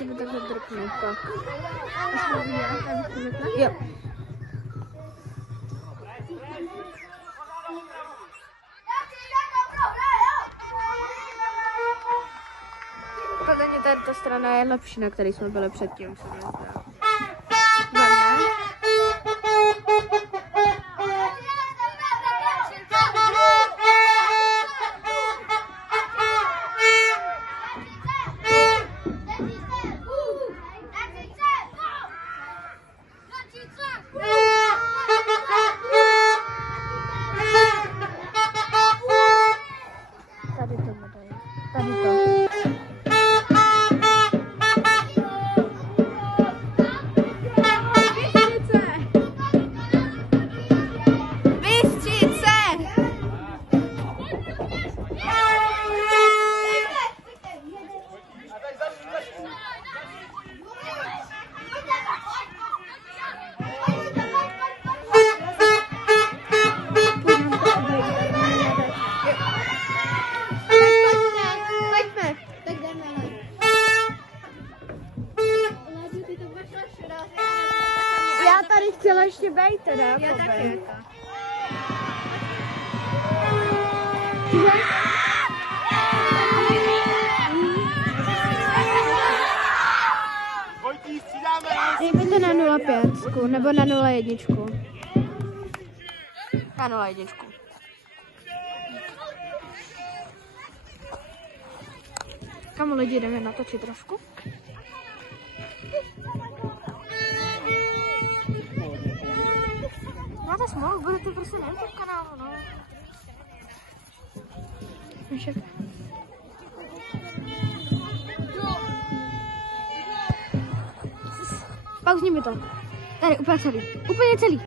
tebe takhle drknout pak. Jo. Podle mě tady ta strana je lepší, na který jsme byli předtím. Já tady chtěla ještě bejt teda. Já taky. Dejme to na 0,5 nebo na 0,1. Na 0,1. Kam lidi jdeme natočit trošku? Máte smlouvu, budete prostě na YouTube kanálu, no. Pauzni mi to. Tady, úplně celý. Úplně celý.